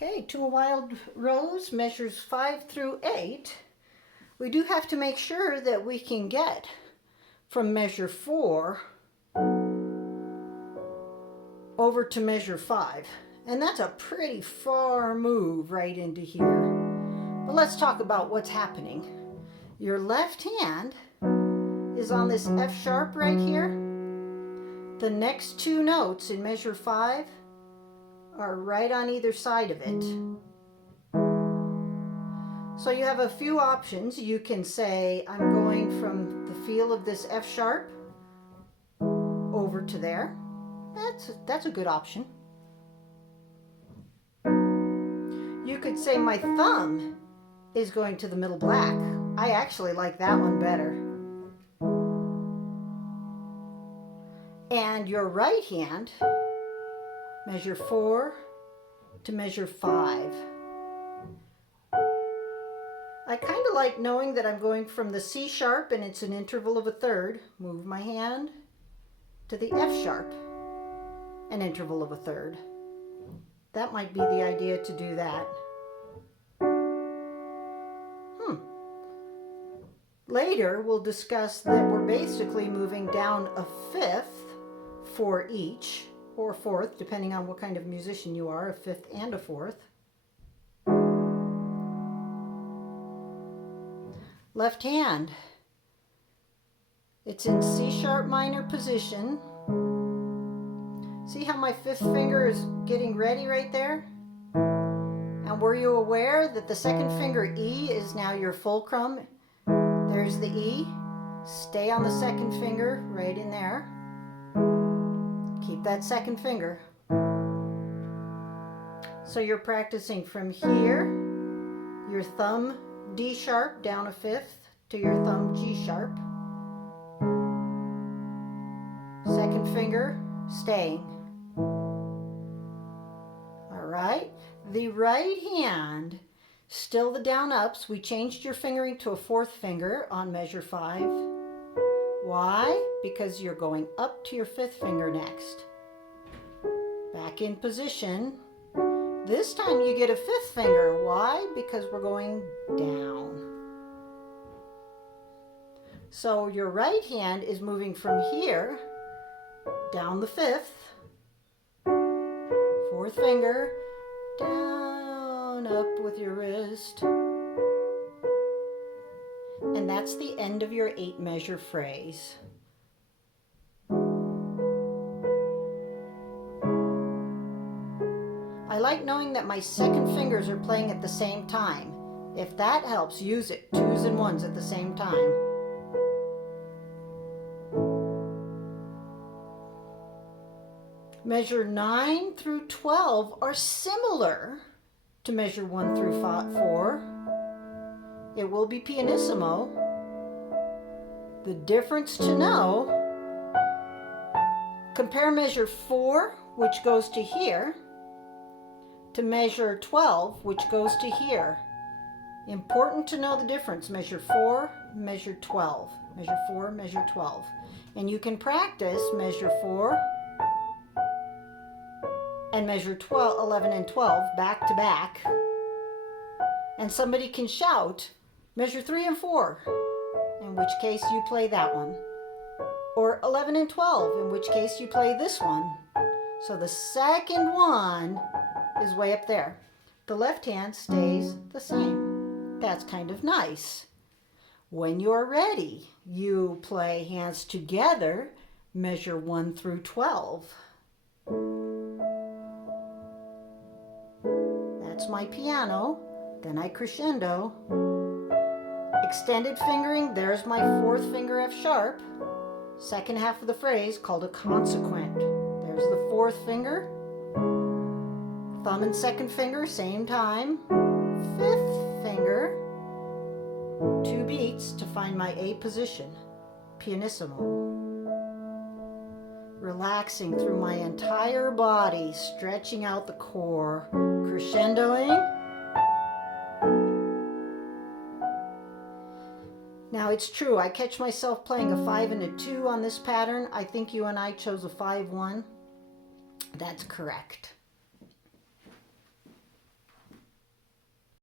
Okay, To a Wild Rose measures 5 through 8. We do have to make sure that we can get from measure 4 over to measure 5. And that's a pretty far move right into here. But let's talk about what's happening. Your left hand is on this F sharp right here. The next two notes in measure 5 are right on either side of it. So you have a few options. You can say, I'm going from the feel of this F sharp over to there. That's a good option. You could say my thumb is going to the middle black. I actually like that one better. And your right hand, measure 4 to measure 5. I kind of like knowing that I'm going from the C sharp and it's an interval of a third. Move my hand to the F sharp, an interval of a third. That might be the idea to do that. Later, we'll discuss that we're basically moving down a fifth for each, or a fourth, depending on what kind of musician you are, a fifth and a fourth. Left hand. It's in C sharp minor position. See how my fifth finger is getting ready right there? And were you aware that the second finger E is now your fulcrum? There's the E. Stay on the second finger right in there. Keep that second finger. So you're practicing from here, your thumb D sharp down a fifth to your thumb G sharp. Second finger staying. All right. The right hand, still the down ups. We changed your fingering to a fourth finger on measure 5. Why? Because you're going up to your fifth finger next. Back in position. This time you get a fifth finger. Why? Because we're going down. So your right hand is moving from here down the fifth, fourth finger, down, up with your wrist. And that's the end of your 8 measure phrase. I like knowing that my second fingers are playing at the same time. If that helps, use it. 2s and 1s at the same time. Measure 9 through 12 are similar to measure 1 through 4. It will be pianissimo. The difference to know, compare measure 4, which goes to here, to measure 12, which goes to here. Important to know the difference. Measure 4, measure 12. Measure 4, measure 12. And you can practice measure 4 and measure 12, 11 and 12 back to back. And somebody can shout, measure 3 and 4, in which case you play that one. Or 11 and 12, in which case you play this one. So the second one is way up there. The left hand stays the same. That's kind of nice. When you're ready, you play hands together, measure 1 through 12. That's my piano. Then I crescendo. Extended fingering, there's my fourth finger F sharp. Second half of the phrase called a consequent. There's the fourth finger. Thumb and second finger, same time. Fifth finger. 2 beats to find my A position. Pianissimo. Relaxing through my entire body, stretching out the core. Crescendoing. Now it's true, I catch myself playing a 5 and a 2 on this pattern. I think you and I chose a 5-1. That's correct.